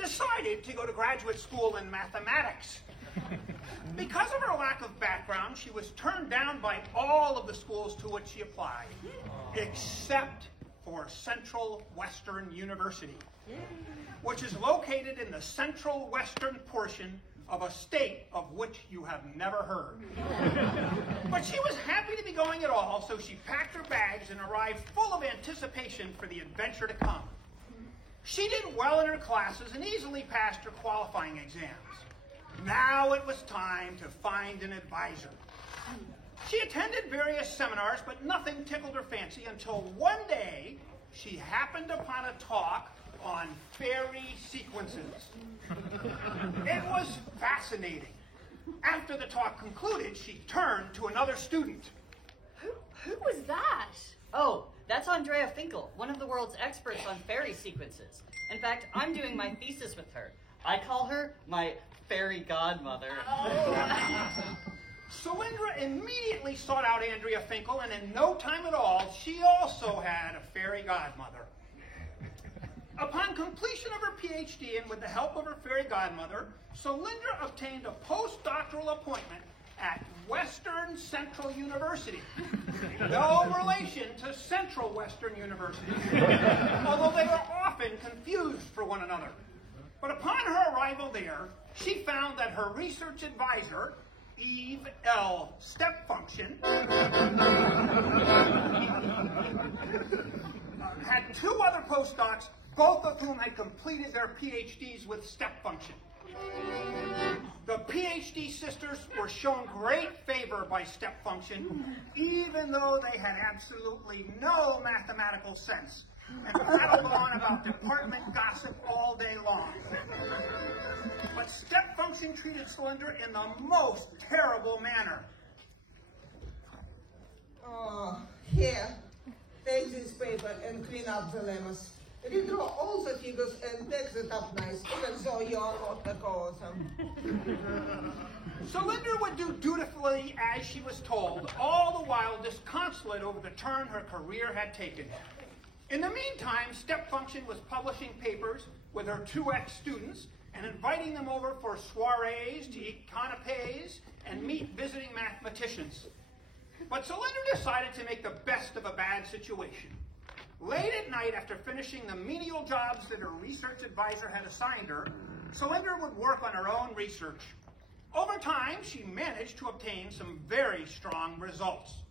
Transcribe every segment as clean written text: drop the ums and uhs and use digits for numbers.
decided to go to graduate school in mathematics. Because of her lack of background, she was turned down by all of the schools to which she applied, except for Central Western University, which is located in the central western portion of a state of which you have never heard. But she was happy to be going at all, so she packed her bags and arrived full of anticipation for the adventure to come. She did well in her classes and easily passed her qualifying exams. Now it was time to find an advisor. She attended various seminars, but nothing tickled her fancy until one day she happened upon a talk on fairy sequences. It was fascinating. After the talk concluded, she turned to another student. Who was that? Oh, that's Andrea Finkel, one of the world's experts on fairy sequences. In fact, I'm doing my thesis with her. I call her my fairy godmother. Solyndra immediately sought out Andrea Finkel, and in no time at all, she also had a fairy godmother. Upon completion of her PhD and with the help of her fairy godmother, Solyndra obtained a postdoctoral appointment at Western Central University. No relation to Central Western University, although they were often confused for one another. But upon her arrival there, she found that her research advisor, Eve L. Stepfunction, had two other postdocs, both of whom had completed their PhDs with Stepfunction. The PhD sisters were shown great favor by Stepfunction, even though they had absolutely no mathematical sense, and rattled on about department gossip all day long. But Stepfunction treated Solyndra in the most terrible manner. Oh, here, take this paper and clean up the lemmas. Redraw all the figures and take it up nice, even though you are not the co-author. Solyndra would do dutifully as she was told, all the while disconsolate over the turn her career had taken. In the meantime, Stepfunction was publishing papers with her 2X students and inviting them over for soirees to eat canapes and meet visiting mathematicians. But Solyndra decided to make the best of a bad situation. Late at night, after finishing the menial jobs that her research advisor had assigned her, Solyndra would work on her own research. Over time, she managed to obtain some very strong results.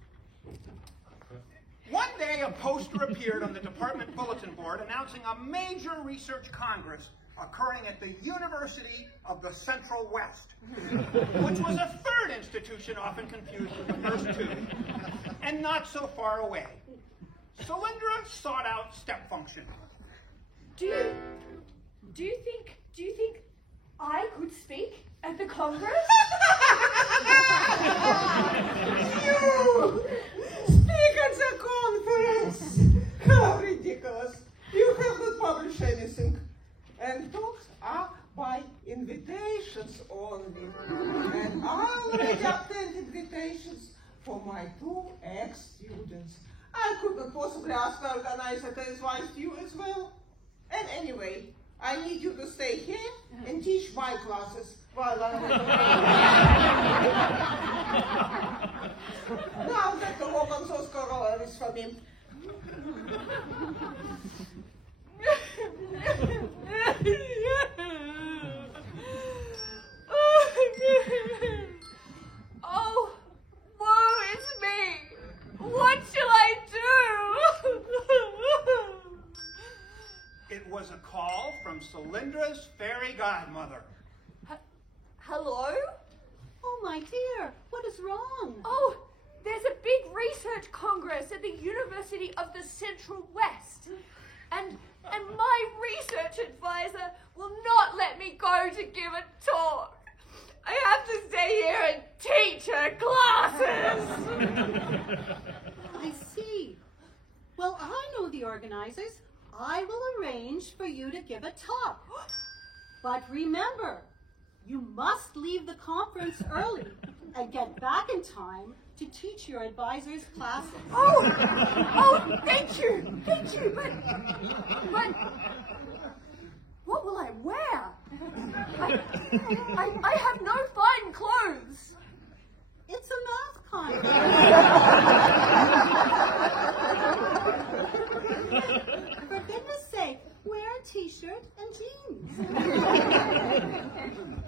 One day, a poster appeared on the department bulletin board announcing a major research congress occurring at the University of the Central West, which was a third institution often confused with the first two, and not so far away. Solyndra sought out Stepfunction. Do you think I could speak at the Congress? You speak at the conference! How ridiculous! You have not published anything. And talks are by invitations only. And I already obtained invitations for my 2X students. I could not possibly ask the organizer to invite you as well. And anyway, I need you to stay here and teach my classes while I'm Now that the open source corollary is for me. Oh, woe is me! What shall I do? It was a call from Solyndra's fairy godmother. Hello? Oh, my dear, what is wrong? Oh, there's a big research congress at the University of the Central West. And my research advisor will not let me go to give a talk. I have to stay here and teach her classes. I see. Well, I know the organizers. I will arrange for you to give a talk. But remember, you must leave the conference early and get back in time to teach your advisor's classes. Oh, thank you, but what will I wear? I have no fine clothes. It's a math contest. For goodness sake, wear a t-shirt and jeans.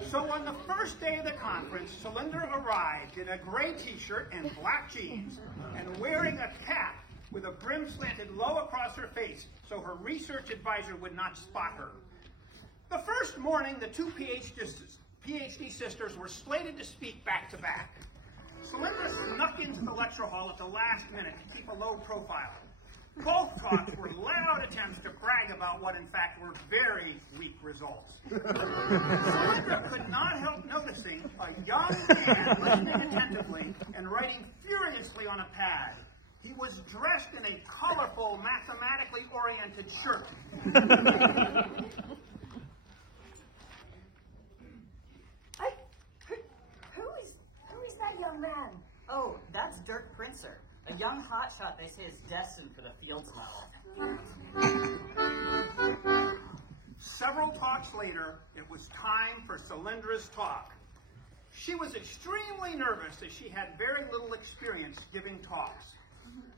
So on the first day of the conference, Solyndra arrived in a gray t-shirt and black jeans, and wearing a cap with a brim slanted low across her face so her research advisor would not spot her. The first morning, the two PhD sisters were slated to speak back to back. Solyndra snuck into the lecture hall at the last minute to keep a low profile. Both talks were loud attempts to brag about what in fact were very weak results. Solyndra could not help noticing a young man listening attentively and writing furiously on a pad. He was dressed in a colorful, mathematically oriented shirt. Who is that young man? Oh, that's Dirk Princer, a young hotshot they say is destined for the Fields Medal. Several talks later, it was time for Solyndra's talk. She was extremely nervous as she had very little experience giving talks.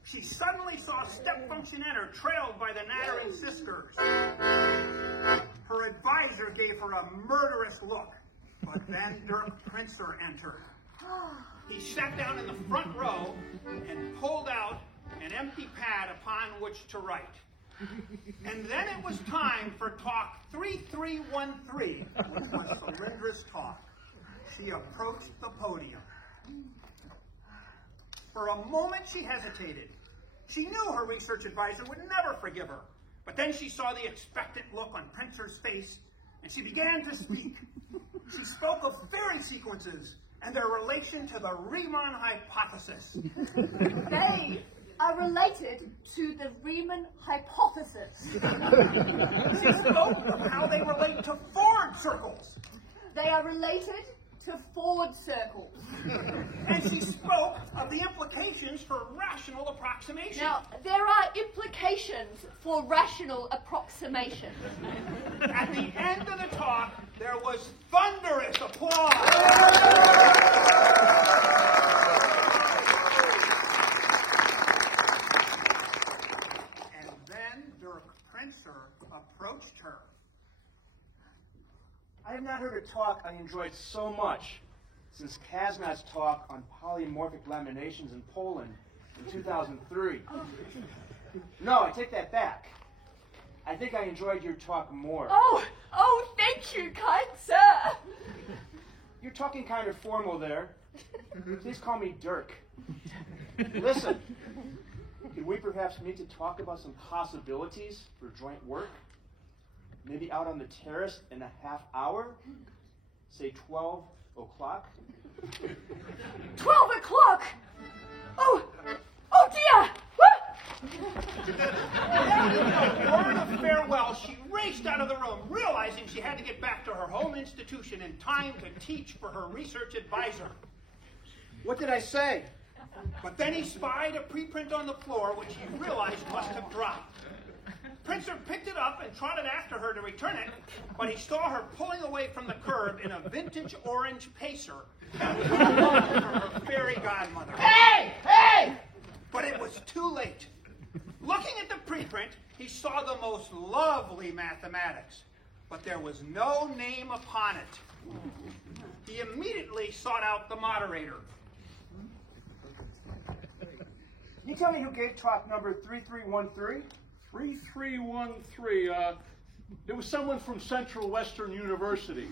She suddenly saw Step Function enter, trailed by the nattering sisters. Her advisor gave her a murderous look, but then Dirk Princer entered. He sat down in the front row and pulled out an empty pad upon which to write. And then it was time for talk 3313, which was Solyndra's talk. She approached the podium. For a moment she hesitated. She knew her research advisor would never forgive her. But then she saw the expectant look on Princer's face, and she began to speak. She spoke of fairy sequences and their relation to the Riemann hypothesis. They are related to the Riemann hypothesis. She spoke of how they relate to Ford circles. They are related to Ford circles. And she spoke of the implications for rational approximation. Now, there are implications for rational approximation. At the end of the talk, there was thunderous applause. And then Dirk Princer approached her. I have not heard a talk I enjoyed so much since Kazmat's talk on polymorphic laminations in Poland in 2003. No, I take that back. I think I enjoyed your talk more. Oh, thank you, kind sir. You're talking kind of formal there. Please call me Dirk. Listen, could we perhaps meet to talk about some possibilities for joint work? Maybe out on the terrace in a half hour? Say 12 o'clock? 12 o'clock! Oh dear! With a word of farewell, she raced out of the room, realizing she had to get back to her home institution in time to teach for her research advisor. What did I say? But then he spied a preprint on the floor, which he realized must have dropped. Princer picked it up and trotted after her to return it, but he saw her pulling away from the curb in a vintage orange pacer that was for her fairy godmother. Hey! But it was too late. Looking at the preprint, he saw the most lovely mathematics, but there was no name upon it. He immediately sought out the moderator. Can you tell me who gave talk number 3313? 3313, it was someone from Central Western University.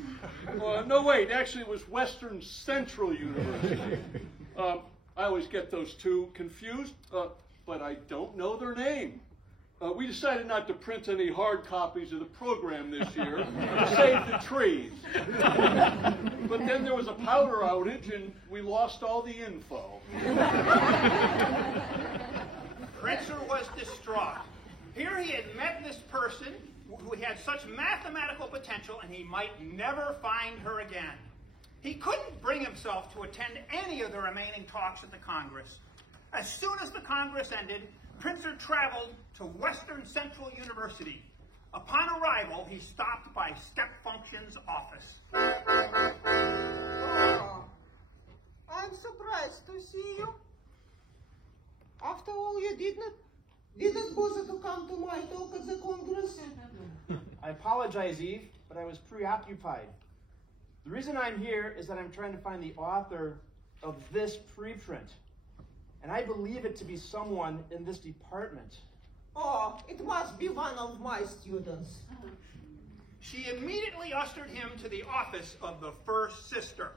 No, wait, actually it was Western Central University. I always get those two confused, but I don't know their name. We decided not to print any hard copies of the program this year to save the trees. But then there was a power outage and we lost all the info. Princer was distraught. Here he had met this person who had such mathematical potential, and he might never find her again. He couldn't bring himself to attend any of the remaining talks at the Congress. As soon as the Congress ended, Princer traveled to Western Central University. Upon arrival, he stopped by Step Function's office. come to my talk at the Congress? I apologize, Eve, but I was preoccupied. The reason I'm here is that I'm trying to find the author of this preprint. And I believe it to be someone in this department. Oh, it must be one of my students. She immediately ushered him to the office of the first sister.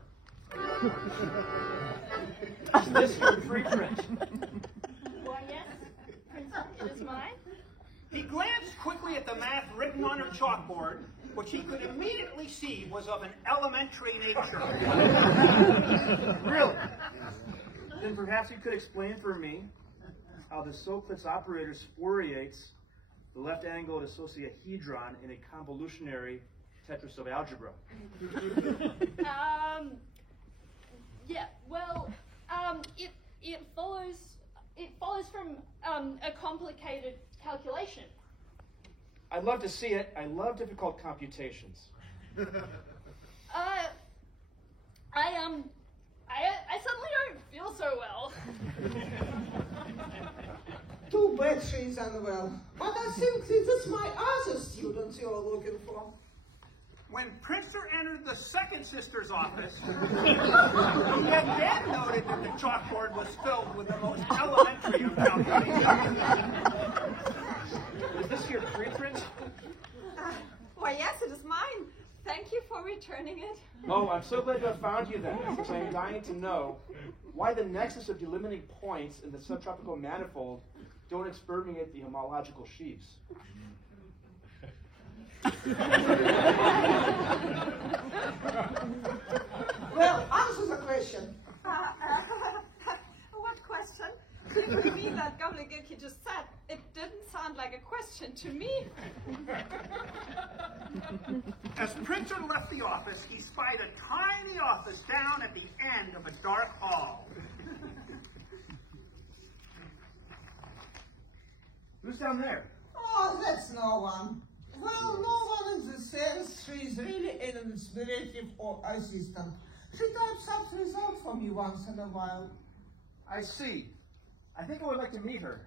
Is this your preprint? Why, yes, Prince, it is mine. He glanced quickly at the math written on her chalkboard, which he could immediately see was of an elementary nature. Really? Then perhaps you could explain for me how the Soclitz operator sporiates the left-angled isosahedron in a convolutionary tetrasub algebra. Yeah, well, it follows from a complicated calculation. I'd love to see it. I love difficult computations. I suddenly don't feel so well. Too bad she's unwell. But I think this is my other students you're looking for. When Princer entered the second sister's office, he again noted that the chalkboard was filled with the most elementary of calculations. Is this your preprint? Why, yes, it is mine. Thank you for returning it. Oh, I'm so glad to have found you then, since I am dying to know why the nexus of delimiting points in the subtropical manifold don't experiment the homological sheaves. Well, answer the question. What question? To me, that gobbledygook you just said, it didn't sound like a question to me. As Princer left the office, he spied a tiny office down at the end of a dark hall. Who's down there? Oh, that's no one. Well, no one in the sense she is really an administrative or assistant. She types up results for me once in a while. I see. I think I would like to meet her.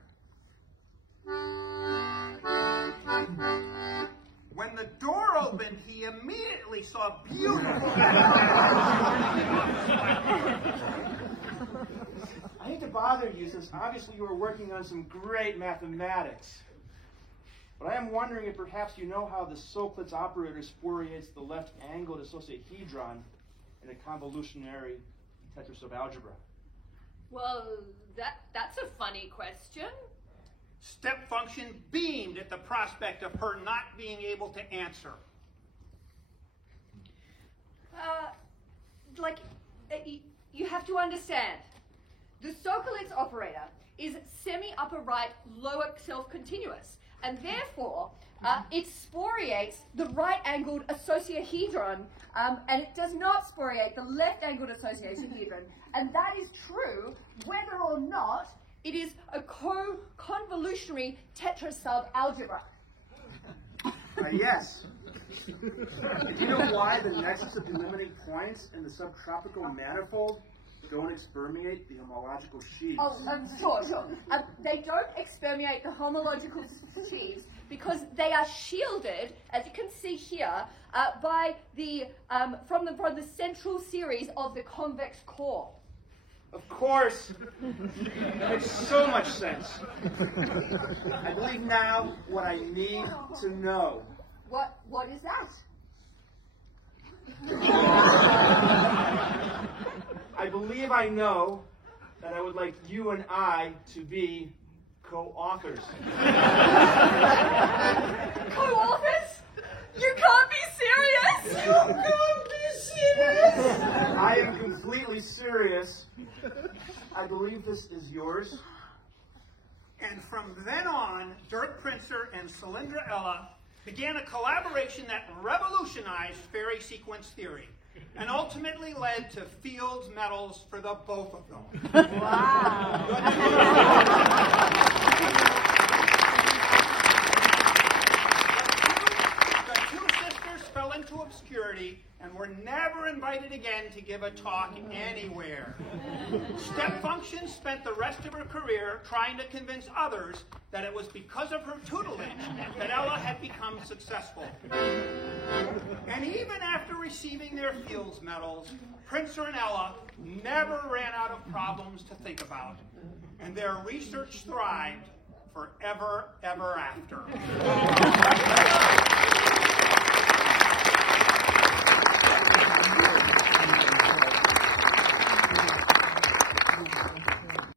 When the door opened, he immediately saw beautiful. I hate to bother you, since obviously you are working on some great mathematics. But I am wondering if perhaps you know how the Soclitz operator sporiates the left-angled isosahedron in a convolutionary tetrasub algebra. Well, that's a funny question. Step function beamed at the prospect of her not being able to answer. You have to understand. The Soclitz operator is semi-upper right lower self-continuous, and therefore it sporiates the right-angled isosahedron, and it does not sporiate the left-angled isosahedron. And that is true whether or not it is a convolutionary tetrasub algebra. Yes. Do you know why the nexus of delimiting points in the subtropical manifold don't expermiate the homological sheaves? Oh, sure. They don't expermiate the homological sheaves because they are shielded, as you can see here, by the from the central series of the convex core. Of course. That makes so much sense. I believe now what I need to know. What is that? I believe I know that I would like you and I to be co-authors. Co-authors? You can't be serious! You can't be serious! I am completely serious. I believe this is yours. And from then on, Dirk Princer and Cylindra Ella began a collaboration that revolutionized fairy sequence theory and ultimately led to Fields medals for the both of them. Wow. The two sisters fell into a obscurity and were never invited again to give a talk anywhere. Step Function spent the rest of her career trying to convince others that it was because of her tutelage that Ella had become successful. And even after receiving their Fields medals, Princer and Ella never ran out of problems to think about, and their research thrived forever, ever after.